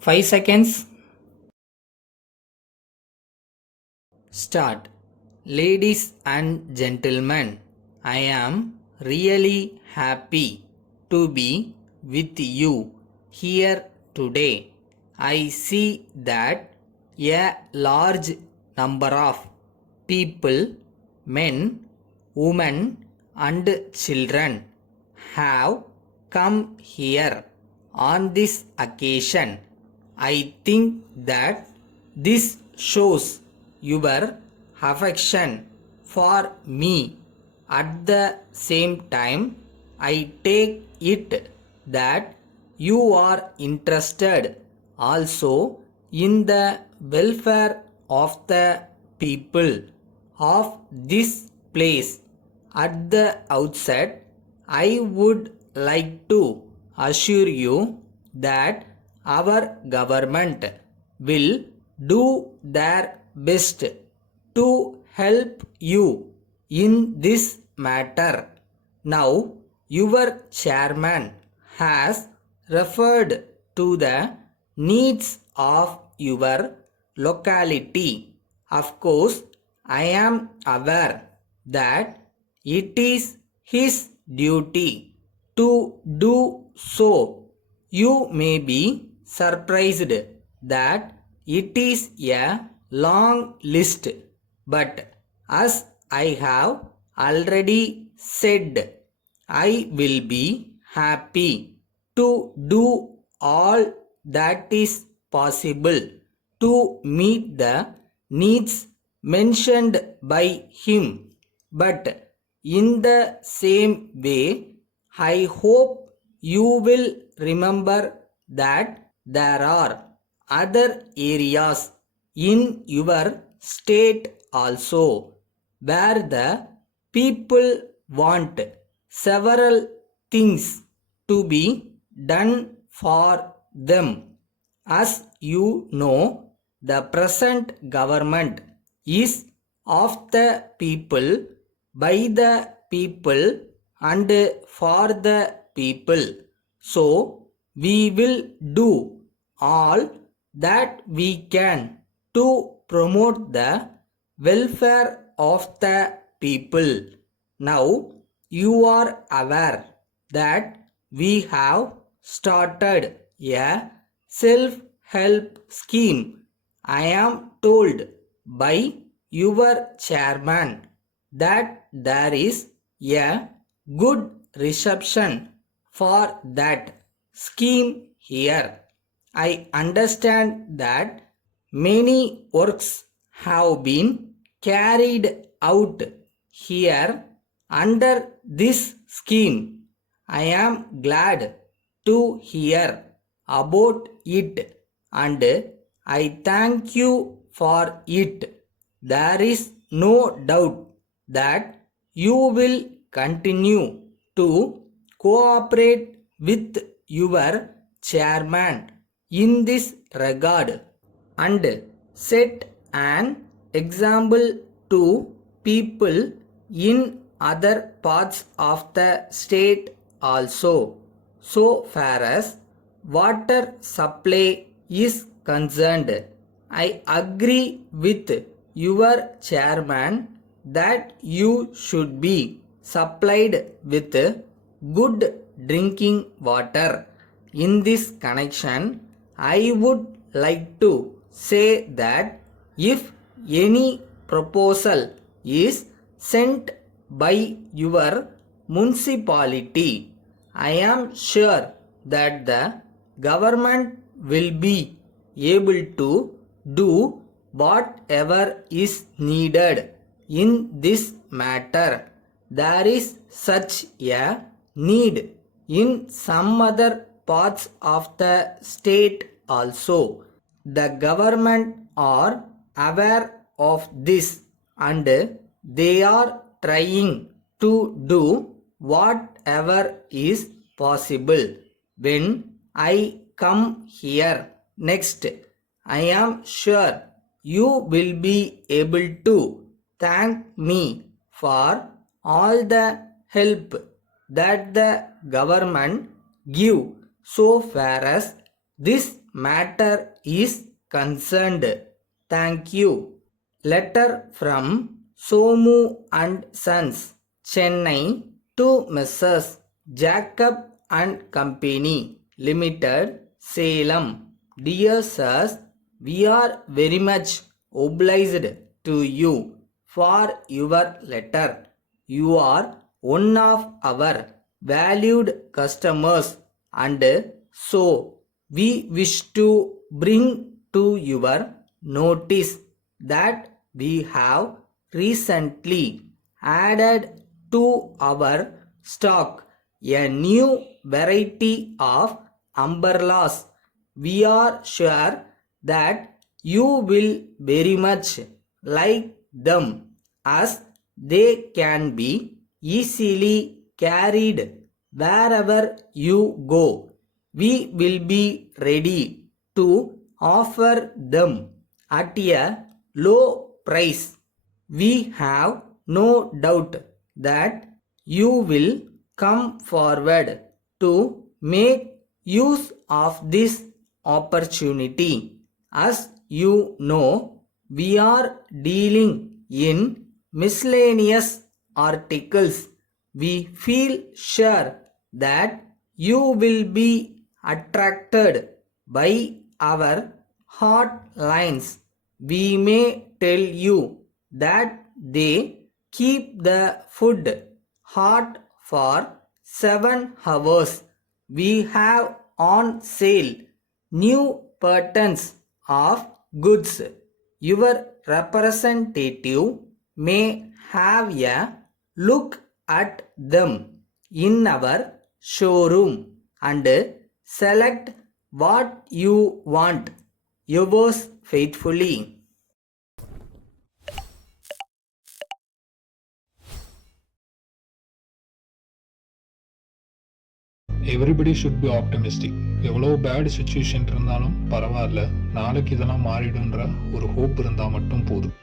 5 seconds. Start. Ladies and gentlemen, I am really happy to be with you here today. I see that a large number of people, men, women, and children have come here on this occasion. I think that this shows your affection for me. At the same time, I take it that you are interested also in the welfare of the people of this place. At the outset, I would like to assure you that our government will do their best to help you in this matter. Now, your chairman has referred to the needs of your locality. Of course, I am aware that it is his duty to do so. You may be surprised that it is a long list, but as I have already said, I will be happy to do all that is possible to meet the needs mentioned by him. But in the same way, I hope you will remember that there are other areas in your state also where the people want several things to be done for them. As you know, the present government is of the people, by the people, and for the people. So, we will do all that we can to promote the welfare of the people. Now, you are aware that we have started a self-help scheme. I am told by your chairman that there is a good reception for that scheme here. I understand that many works have been carried out here under this scheme. I am glad to hear about it and I thank you for it. There is no doubt that you will continue to cooperate with your chairman in this regard and set an example to people in other parts of the state also. So far as water supply is concerned, I agree with your chairman that you should be supplied with good drinking water. In this connection, I would like to say that if any proposal is sent by your municipality, I am sure that the government will be able to do whatever is needed in this matter. There is such a need in some other parts of the state also. The government are aware of this and they are trying to do whatever is possible. When I come here next, I am sure you will be able to thank me for all the help that the government give so far as this matter is concerned. Thank you. Letter from Somu and Sons, Chennai to Messrs. Jacob and Company Limited, Salem. Dear sirs, we are very much obliged to you for your letter. You are one of our valued customers, and so we wish to bring to your notice that we have recently added to our stock a new variety of umbrellas. We are sure that you will very much like them, as they can be easily carried wherever you go. We will be ready to offer them at a low price. We have no doubt that you will come forward to make use of this opportunity. As you know, we are dealing in miscellaneous articles. We feel sure that you will be attracted by our hot lines. We may tell you that they keep the food hot for 7 hours. We have on sale new patterns of goods. Your representative may have a look at them in our showroom and select what you want. Yours faithfully. Everybody should be optimistic. எவ்வளோ bad situation இருந்தாலும் பரவாயில்ல, நாளைக்கு இதெல்லாம் மாறிடுன்ற ஒரு hope இருந்தால் மட்டும் போதும்.